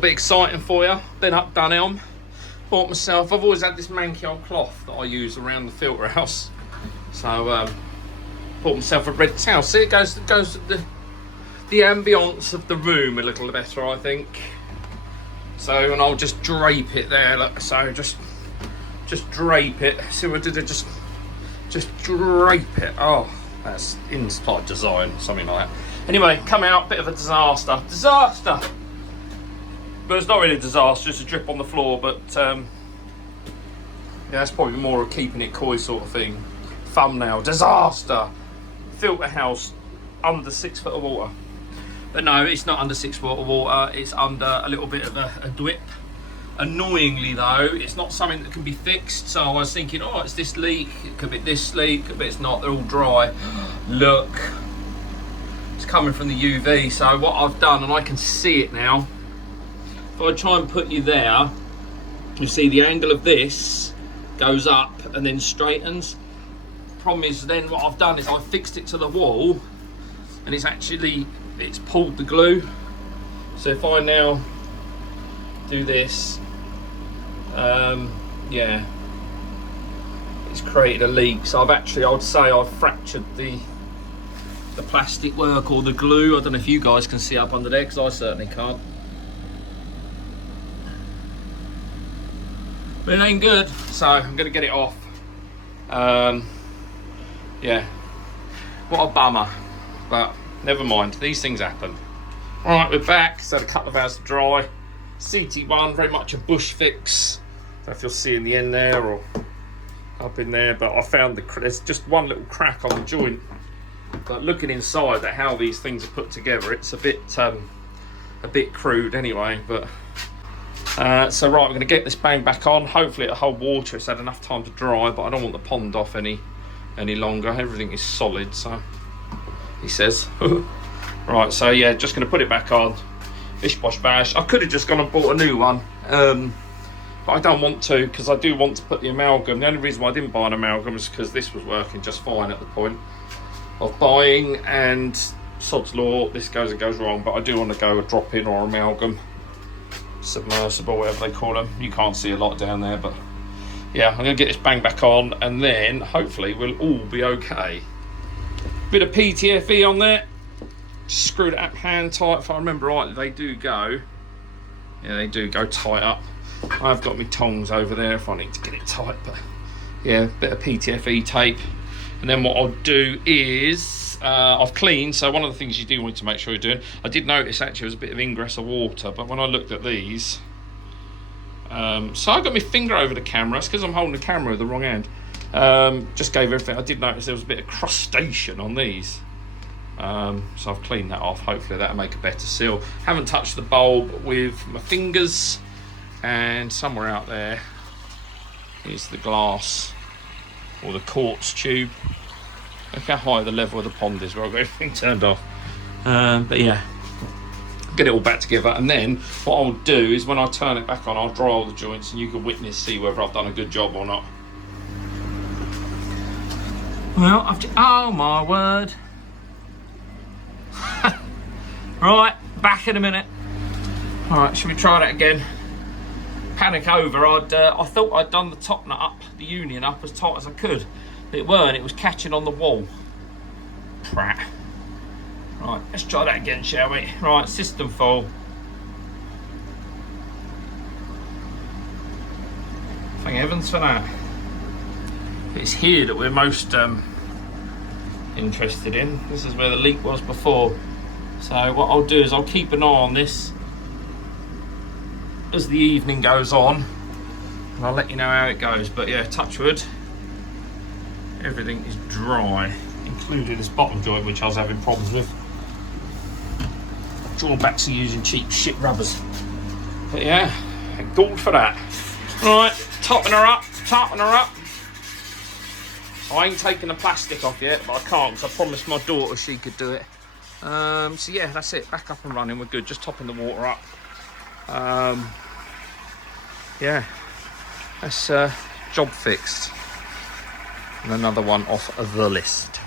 bit exciting for you. Been up Dunelm. Bought myself, I've always had this manky old cloth that I use around the filter house. So, bought myself a red towel. See, it goes with the ambience of the room a little better, I think. So, and I'll just drape it there, look. So, just drape it. See what I did? Just drape it. Oh, that's inside design, something like that. Anyway, come out, bit of a disaster. But it's not really a disaster, just a drip on the floor, but yeah, that's probably more of keeping it coy sort of thing. Thumbnail, disaster. Filter house, under 6 foot of water. But no, it's not under 6 foot of water, it's under a little bit of a drip. Annoyingly though, it's not something that can be fixed, so I was thinking, oh, it's this leak, it could be this leak, but it's not, they're all dry. Look, it's coming from the UV, so what I've done, and I can see it now, if I try and put you there, you see the angle of this goes up and then straightens. Problem is then what I've done is I've fixed it to the wall and it's pulled the glue. So if I now do this, yeah, it's created a leak. So I'd say I've fractured the plastic work or the glue. I don't know if you guys can see up under there, because I certainly can't. But it ain't good, so I'm gonna get it off. Yeah, what a bummer, but never mind, these things happen. All right, we're back. It's had a couple of hours to dry. CT1, very much a bush fix. I don't know if you'll see in the end there or up in there, but I found there's just one little crack on the joint. But looking inside at how these things are put together, it's a bit crude anyway. But so right, we're going to get this bang back on. Hopefully it'll hold water. It's had enough time to dry, but I don't want the pond off any longer. Everything is solid, so he says. Right, so yeah, just going to put it back on. Bish bosh bash. I could have just gone and bought a new one, but I don't want to, because I do want to put the amalgam. The only reason why I didn't buy an amalgam is because this was working just fine at the point of buying, and sod's law, this goes wrong. But I do want to go a drop-in or amalgam, submersible, whatever they call them. You can't see a lot down there, but yeah, I'm going to get this bang back on, and then hopefully we'll all be okay. Bit of PTFE on there. Screwed it up hand tight. If I remember right, they do go. Yeah, they do go tight up. I've got my tongs over there if I need to get it tight, but yeah, bit of PTFE tape. And then what I'll do is I've cleaned. So one of the things you do want to make sure you're doing, I did notice actually there was a bit of ingress of water, but when I looked at these, so I got my finger over the camera. It's because I'm holding the camera with the wrong hand. Just gave everything. I did notice there was a bit of crustation on these. So I've cleaned that off. Hopefully that'll make a better seal. Haven't touched the bulb with my fingers, and somewhere out there is the glass or the quartz tube. Look how high the level of the pond is where I've got everything turned off. But yeah, get it all back together, and then what I'll do is when I turn it back on, I'll dry all the joints and you can see whether I've done a good job or not. Well, oh my word. Right, back in a minute. All right, should we try that again? Panic over. I thought I'd done the top nut up, the union up as tight as I could. But it weren't. It was catching on the wall. Prat. Right, let's try that again, shall we? Right, system full. Thank heavens for that. It's here that we're most interested in. This is where the leak was before. So what I'll do is I'll keep an eye on this as the evening goes on, and I'll let you know how it goes. But yeah, touch wood, everything is dry, including this bottom joint, which I was having problems with. Drawbacks of using cheap shit rubbers. But yeah, good for that. Right, topping her up. I ain't taking the plastic off yet, but I can't, because I promised my daughter she could do it. So yeah, that's it, back up and running, we're good, just topping the water up. Yeah, that's job fixed. And another one off of the list.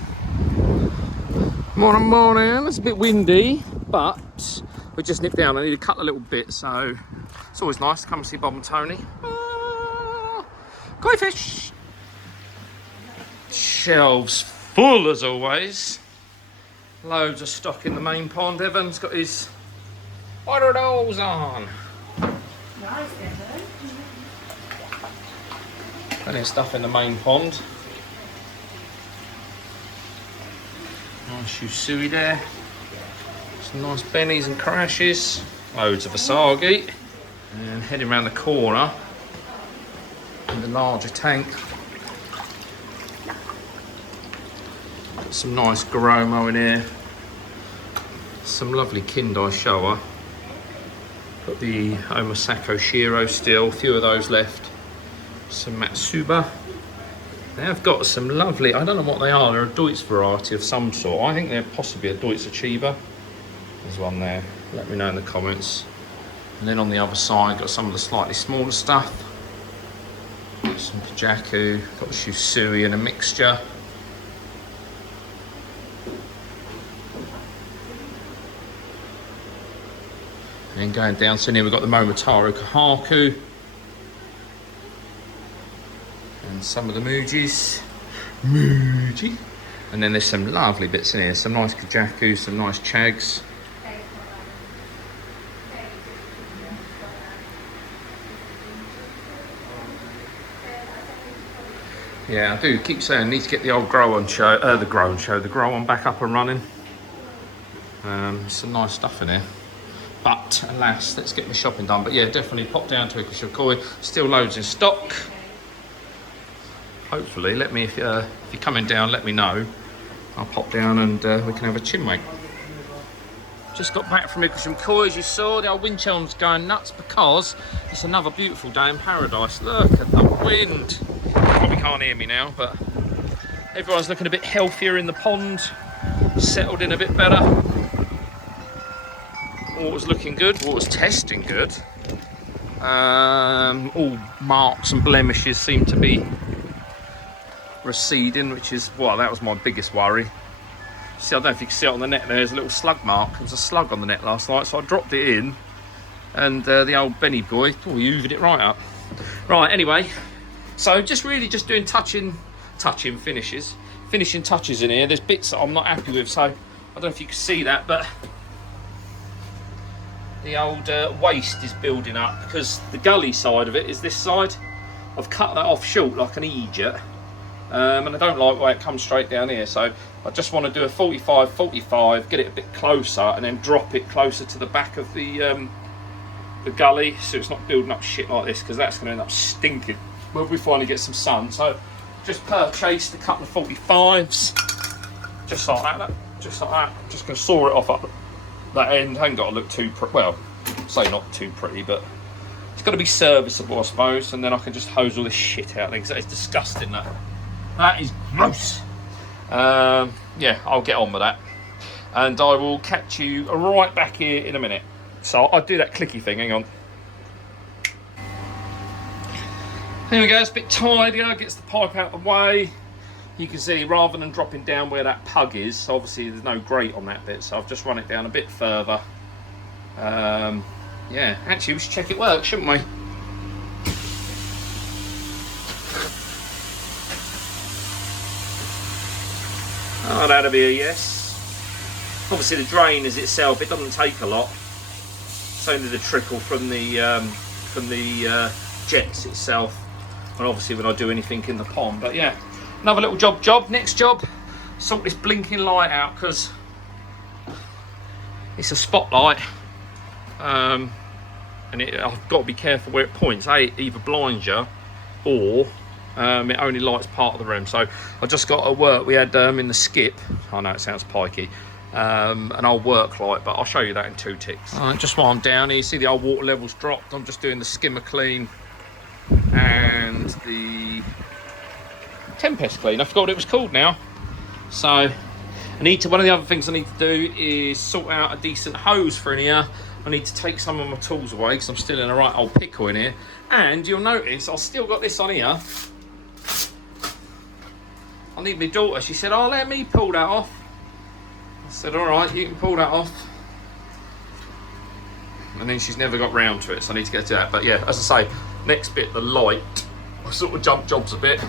Morning, it's a bit windy, but we just nipped down. I need a couple of little bits, so it's always nice to come and see Bob and Tony. Koi fish! Shelves full as always. Loads of stock in the main pond. Evan's got his water dolls on. Nice, Evan. Plenty of stuff in the main pond. Nice Usui there. Some nice bennies and crashes. Loads of asagi. And heading around the corner in the larger tank. Got some nice Garomo in here. Some lovely Kindai Showa. Got the Omasako Shiro still, a few of those left. Some Matsuba. They have got some lovely, I don't know what they are, they're a Deutz variety of some sort. I think they're possibly a Deutz Achiever. There's one there, let me know in the comments. And then on the other side, got some of the slightly smaller stuff. Got some Kajaku, got the Shusui and a mixture. And going down to here, we've got the Momotaro Kahaku. And some of the Mujis. Muji. And then there's some lovely bits in here. Some nice Kajaku, some nice Chags. Yeah, I do keep saying I need to get the old grow on back up and running. Some nice stuff in here. But alas, let's get my shopping done. But yeah, definitely pop down to Ikushikoi. Still loads in stock. Hopefully, let me if you're coming down, let me know. I'll pop down and we can have a chinwag. Just got back from Ikushikoi, as you saw. The old wind chime's going nuts because it's another beautiful day in paradise. Look at the wind. You probably can't hear me now, but everyone's looking a bit healthier in the pond. Settled in a bit better. Water's looking good, water's testing good. All marks and blemishes seem to be receding, which is, well, that was my biggest worry. See, I don't know if you can see it on the net, there's a little slug mark. There was a slug on the net last night, so I dropped it in, and the old Benny boy, he hoovered it right up. Right, anyway, so just doing finishing touches in here. There's bits that I'm not happy with, so I don't know if you can see that, but the old waste is building up because the gully side of it is this side. I've cut that off short like an idiot, and I don't like the way it comes straight down here, so I just want to do a 45, get it a bit closer and then drop it closer to the back of the gully so it's not building up shit like this, because that's going to end up stinking when we finally get some sun. So just purchased a couple of 45s, just like that. Just going to saw it off up that end. Ain't got to look too pretty, well, say not too pretty, but it's got to be serviceable, I suppose, and then I can just hose all this shit out there, because it's disgusting. That is gross. Yeah, I'll get on with that, and I will catch you right back here in a minute. So I'll do that clicky thing, hang on. Here we go, it's a bit tidier, gets the pipe out of the way. You can see, rather than dropping down where that pug is, obviously there's no grate on that bit, so I've just run it down a bit further. Yeah, actually we should check it works, shouldn't we? Oh, that'll be a yes. Obviously the drain is itself, it doesn't take a lot. It's only the trickle from the jets itself, and obviously when I do anything in the pond. But yeah, another little job. Next job, sort this blinking light out, because it's a spotlight, and I've got to be careful where it points. It either blinds you or it only lights part of the room. So I just got to work. We had in the skip, I know it sounds pikey, an old work light, but I'll show you that in 2 ticks. All right, just while I'm down here, you see the old water levels dropped. I'm just doing the skimmer clean and the Tempest clean. I forgot what it was called now. So I need to, one of the other things I need to do is sort out a decent hose for in here. I need to take some of my tools away because I'm still in a right old pickle in here. And you'll notice I've still got this on here. I need my daughter, she said, oh, let me pull that off. I said, all right, you can pull that off. and then she's never got round to it, so I need to get to that. But yeah, as I say, next bit, the light, I sort of jump jobs a bit.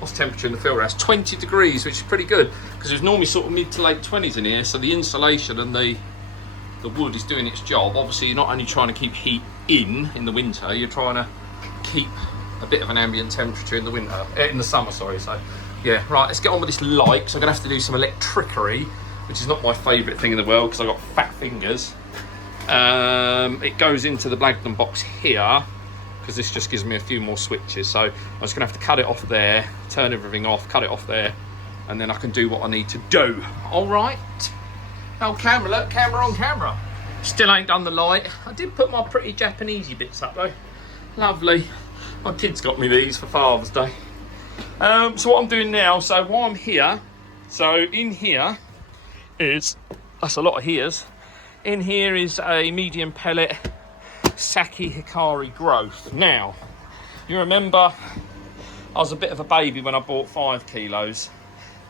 What's the temperature in the filter house? 20 degrees, which is pretty good, because there's normally sort of mid to late 20s in here, so the insulation and the wood is doing its job. Obviously, you're not only trying to keep heat in the winter, you're trying to keep a bit of an ambient temperature in the summer, sorry. So yeah, right, let's get on with this light. So I'm gonna have to do some electricery, which is not my favourite thing in the world because I've got fat fingers. It goes into the Blagdon box here, because this just gives me a few more switches. So I'm just gonna have to cut it off there, turn everything off, cut it off there, and then I can do what I need to do. All right. Oh, camera, look, camera on camera. Still ain't done the light. I did put my pretty Japanesey bits up though. Lovely. My kids got me these for Father's Day. So what I'm doing now, so while I'm here, so in here is, that's a lot of here's. In here is a medium pellet Saki Hikari growth. Now, you remember I was a bit of a baby when I bought 5 kilos.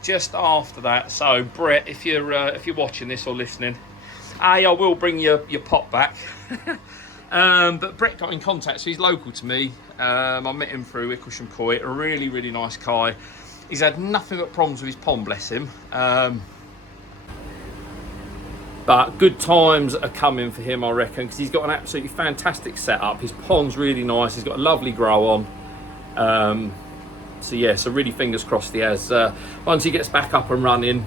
Just after that, so Brett, if you're watching this or listening, I will bring your pot back. But Brett got in contact, so he's local to me. I met him through Wicklesham Coy, a really, really nice guy. He's had nothing but problems with his pond, bless him. But good times are coming for him, I reckon, because he's got an absolutely fantastic setup. His pond's really nice. He's got a lovely grow on. So yeah, so really fingers crossed he has. Once he gets back up and running,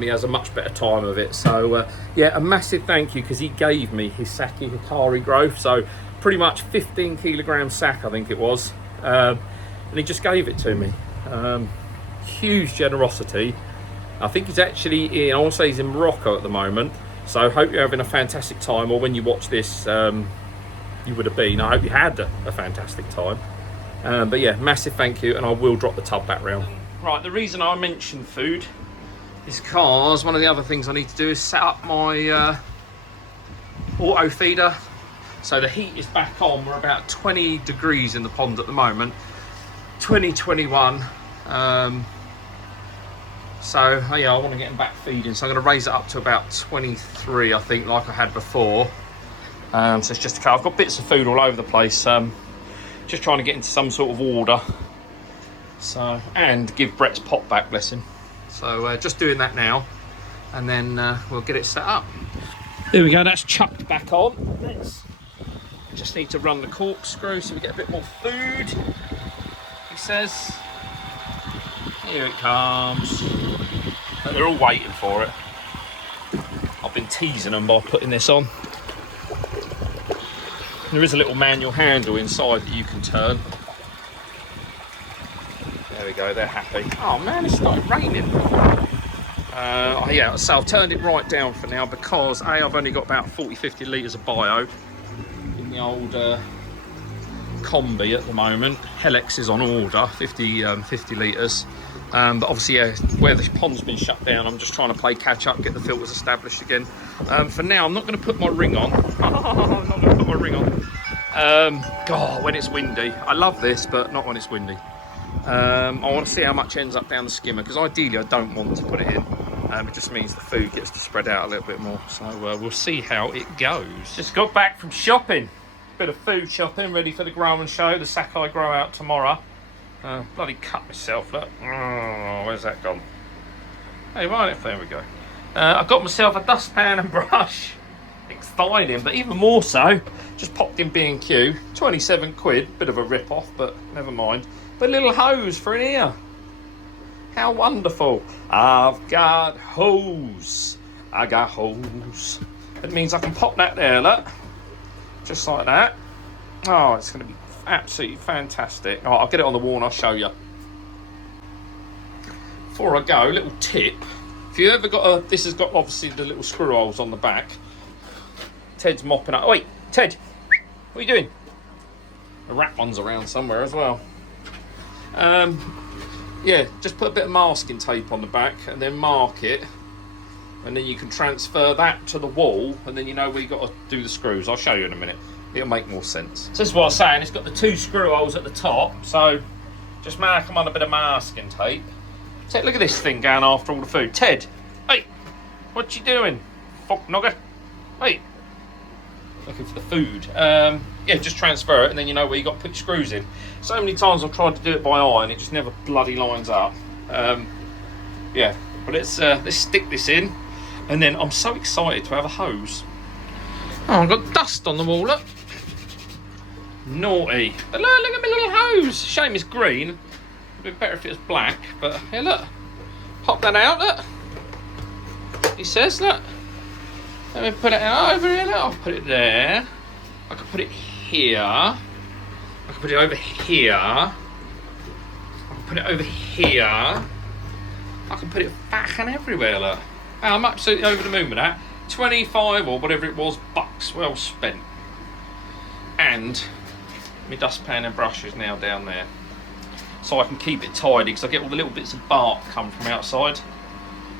he has a much better time of it. So yeah, a massive thank you, because he gave me his Saki Hikari growth. So pretty much 15 kilogram sack, I think it was. And he just gave it to me. Huge generosity. I think he's actually in, I want to say he's in Morocco at the moment. So I hope you're having a fantastic time, or when you watch this, you would have been. I hope you had a fantastic time. But yeah, massive thank you, and I will drop the tub back round. Right, the reason I mentioned food is because one of the other things I need to do is set up my auto feeder. So the heat is back on. We're about 20 degrees in the pond at the moment. 2021. So yeah, I want to get them back feeding. So I'm going to raise it up to about 23, I think, like I had before. So it's just a cut. I've got bits of food all over the place. Just trying to get into some sort of order. So, and give Brett's pot back, bless him. So just doing that now, and then we'll get it set up. There we go, that's chucked back on. Let's just need to run the corkscrew so we get a bit more food, he says. Here it comes. They're all waiting for it. I've been teasing them by putting this on. There is a little manual handle inside that you can turn. There we go, they're happy. Oh man, it's started raining. Yeah, so I've turned it right down for now, because I've only got about 40-50 litres of bio in the old combi at the moment. Helix is on order, 50 litres. But obviously, yeah, where the pond's been shut down, I'm just trying to play catch up, get the filters established again. For now, I'm not going to put my ring on. I'm not going to put my ring on. God, when it's windy. I love this, but not when it's windy. I want to see how much ends up down the skimmer, because ideally I don't want to put it in. It just means the food gets to spread out a little bit more. So we'll see how it goes. Just got back from shopping. Bit of food shopping, ready for the grow and show. The Sakai grow out tomorrow. Bloody cut myself, look. Oh, where's that gone? Hey, right, there we go. I got myself a dustpan and brush. Exciting, but even more so, just popped in B&Q. 27 quid, bit of a rip-off, but never mind. But a little hose for in here. How wonderful. I've got hose. I got hose. It means I can pop that there, look. Just like that. Oh, it's going to be absolutely fantastic. I'll get it on the wall and I'll show you. Before I go, a little tip. If you ever got this has got obviously the little screw holes on the back. Ted's mopping up. Oh, wait, Ted, what are you doing? The rat one's around somewhere as well. Yeah, just put a bit of masking tape on the back and then mark it. And then you can transfer that to the wall, and then you know where you've got to do the screws. I'll show you in a minute. It'll make more sense. So this is what I was saying. It's got the 2 screw holes at the top, so just mark them on a bit of masking tape. Ted, look at this thing going after all the food. Ted, hey, what you doing? Fuck nugget. Hey, looking for the food. Yeah, just transfer it, and then you know where you got to put your screws in. So many times I've tried to do it by eye, and it just never bloody lines up. Yeah, but let's stick this in, and then I'm so excited to have a hose. Oh, I've got dust on the wall, look. Naughty. But look at my little hose. Shame it's green. It'd be better if it was black, but here, look. Pop that out, look. He says, look. Let me put it out over here, look. I'll put it there. I can put it here. I can put it over here. I can put it over here. I can put it back and everywhere, look. I'm absolutely over the moon with that. 25 or whatever it was bucks well spent. And my dustpan and brush is now down there. So I can keep it tidy because I get all the little bits of bark come from outside.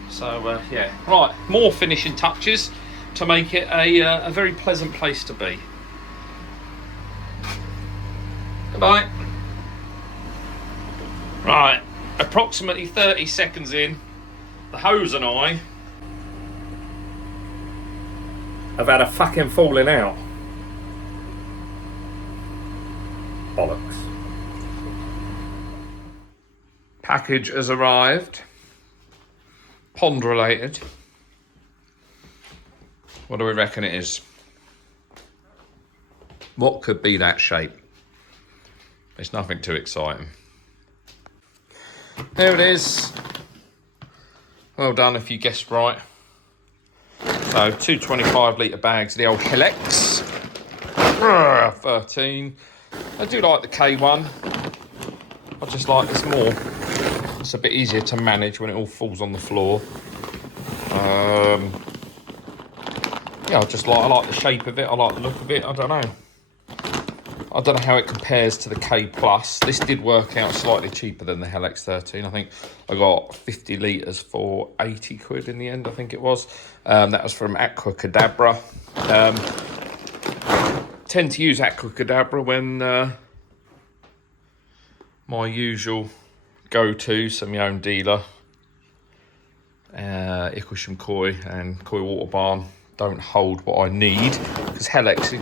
So yeah, right, more finishing touches to make it a very pleasant place to be. Goodbye. Right, approximately 30 seconds in, the hose and I have had a fucking falling out. Bollocks. Package has arrived. Pond related. What do we reckon it is? What could be that shape? It's nothing too exciting. There it is. Well done if you guessed right. So 2 25-litre bags of the old Helix. 13. I do like the K1. I just like this more. It's a bit easier to manage when it all falls on the floor. Yeah, I like the shape of it. I like the look of it. I don't know. I don't know how it compares to the K Plus. This did work out slightly cheaper than the Helix 13. I think I got 50 litres for 80 quid in the end, I think it was. That was from Aqua Cadabra. Tend to use Aqua Cadabra when my usual go-to, so my own dealer, Icklesham Koi and Koi Water Barn don't hold what I need, because Helix,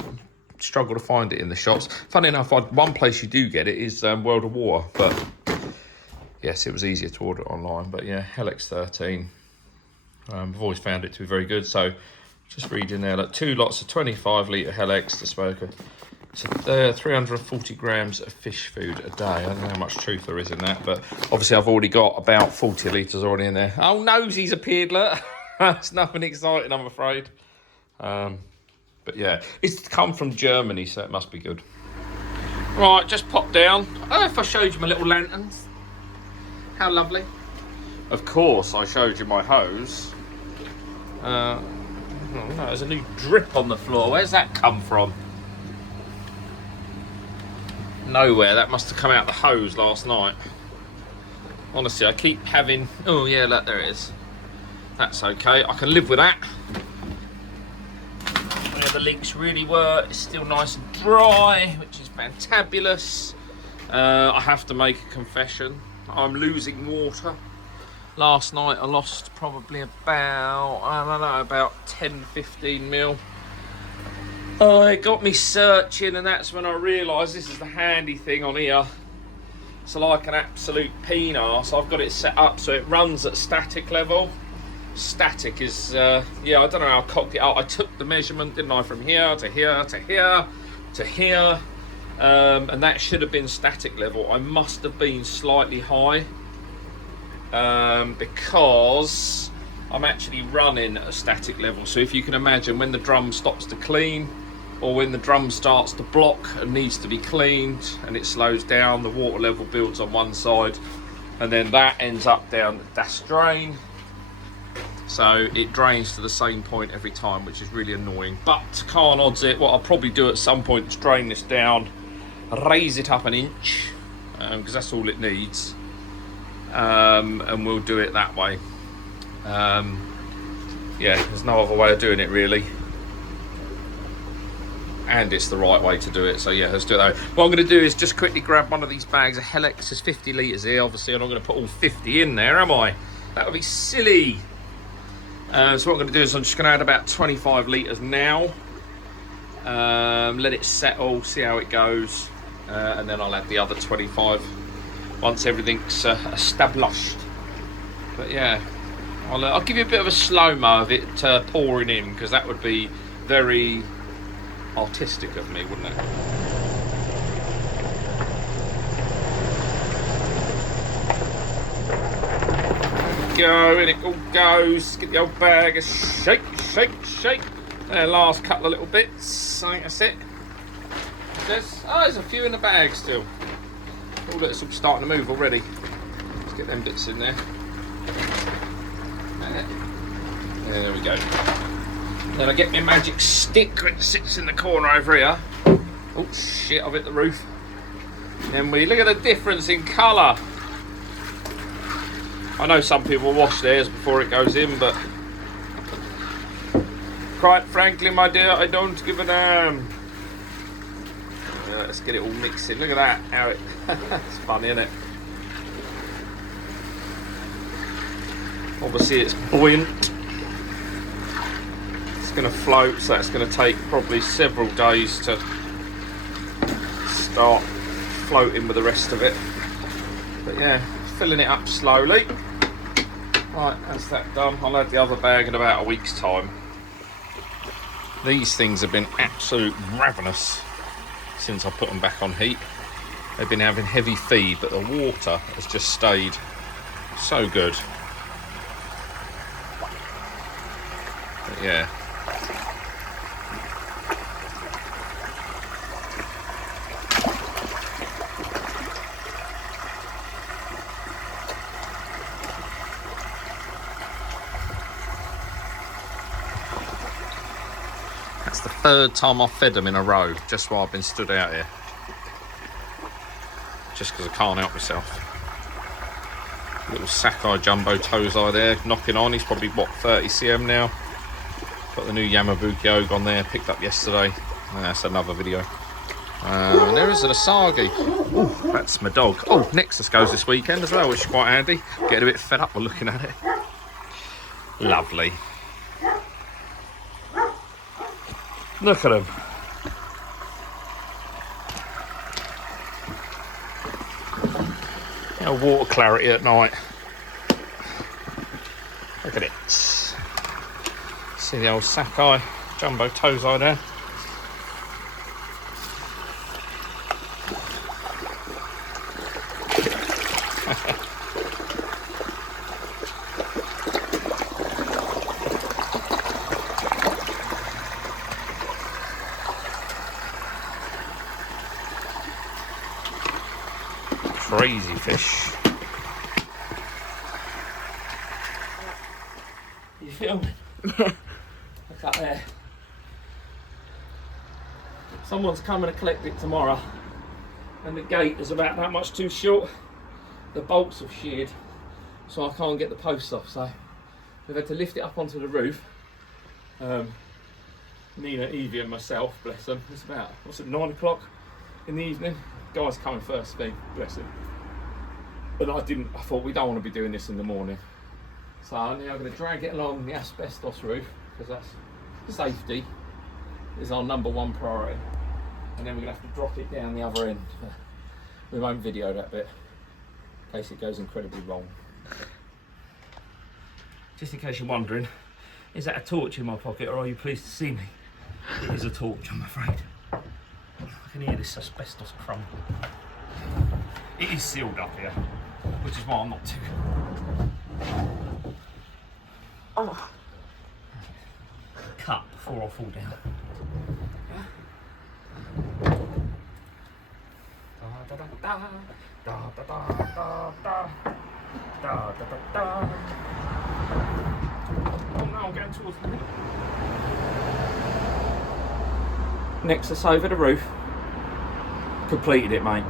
struggle to find it in the shops. Funny enough, one place you do get it is World of Water, but yes, it was easier to order it online. But yeah, Helix 13, I've always found it to be very good. So just reading there, like 2 lots of 25-litre Helix to smoke. So 340 grams of fish food a day. I don't know how much truth there is in that, but obviously I've already got about 40 litres already in there. Oh, Nosey's appeared, look. That's nothing exciting, I'm afraid. But yeah, it's come from Germany, so it must be good. Right, just popped down. I don't know if I showed you my little lanterns. How lovely. Of course, I showed you my hose. Oh, no, there's a new drip on the floor. Where's that come from? Nowhere. That must have come out the hose last night. Honestly, I keep having... Oh, yeah, look, there it is. That's okay. I can live with that. Where the leaks really were, it's still nice and dry, which is fantabulous. I have to make a confession. I'm losing water. Last night I lost probably about, I don't know, about 10-15 mil. Oh, it got me searching, and that's when I realised this is the handy thing on here. It's like an absolute peen-arse. I've got it set up so it runs at static level. Static is, yeah, I don't know how I cocked it up. I took the measurement, didn't I, from here to here to here to here. And that should have been static level. I must have been slightly high because I'm actually running at a static level. So if you can imagine, when the drum stops to clean, or when the drum starts to block and needs to be cleaned and it slows down, the water level builds on one side, and then that ends up down the dash drain. So it drains to the same point every time, which is really annoying. But can't odds it. What I'll probably do at some point is drain this down, raise it up an inch, because that's all it needs. And we'll do it that way. Yeah, there's no other way of doing it really. And it's the right way to do it, so yeah, let's do it that way. What I'm going to do is just quickly grab one of these bags of Helix. There's 50 litres here, obviously, and I'm going to put all 50 in there, am I? That would be silly. So what I'm going to do is I'm just going to add about 25 litres now. let it settle, see how it goes, and then I'll add the other 25 once everything's established. But yeah, I'll give you a bit of a slow-mo of it pouring in, because that would be very artistic of me, wouldn't it? Go, and it all goes. Get the old bag, a shake, shake, shake. Last couple of little bits. I think that's it. There's a few in the bag still. Oh, look, it's all starting to move already. Let's get them bits in there. There we go. Then I get my magic stick that sits in the corner over here. Oh shit, I've hit the roof. Then we look at the difference in colour. I know some people wash theirs before it goes in, but quite frankly, my dear, I don't give a damn. Let's get it all mixing. Look at that, how it it's funny, isn't it? Obviously it's buoyant. It's going to float, so it's going to take probably several days to start floating with the rest of it. But yeah, filling it up slowly. Right, that's that done. I'll add the other bag in about a week's time. These things have been absolute ravenous since I put them back on heat. They've been having heavy feed, but the water has just stayed so good. But yeah. That's the third time I've fed them in a row, just while I've been stood out here. Just because I can't help myself. Little Sakai Jumbo Tozai there, knocking on. He's probably, what, 30 cm now. Got the new Yamabuki Og on there, picked up yesterday. That's another video. And there is an Asagi. Ooh, that's my dog. Oh, Nexus goes this weekend as well, which is quite handy. Getting a bit fed up with looking at it. Lovely. Look at him. Water clarity at night. Look at it. See the old Sakai Jumbo Tozai there. Crazy fish. You filming? Look up there. Someone's coming to collect it tomorrow, and the gate is about that much too short. The bolts have sheared, so I can't get the posts off. So we've had to lift it up onto the roof. Nina, Evie, and myself, bless them. It's about, what's it, 9 o'clock in the evening. Guy's coming first thing, bless him. But I thought we don't want to be doing this in the morning. So now I'm going to drag it along the asbestos roof, because that's safety is our #1 priority. And then we're going to have to drop it down the other end. We won't video that bit, in case it goes incredibly wrong. Just in case you're wondering, is that a torch in my pocket, or are you pleased to see me? It is a torch, I'm afraid. I can hear this asbestos crumble. It is sealed up here, which is why I'm not too... Oh. Cut before I fall down. Oh no, I'm going towards the middle. Nexus over the roof. Completed it, mate.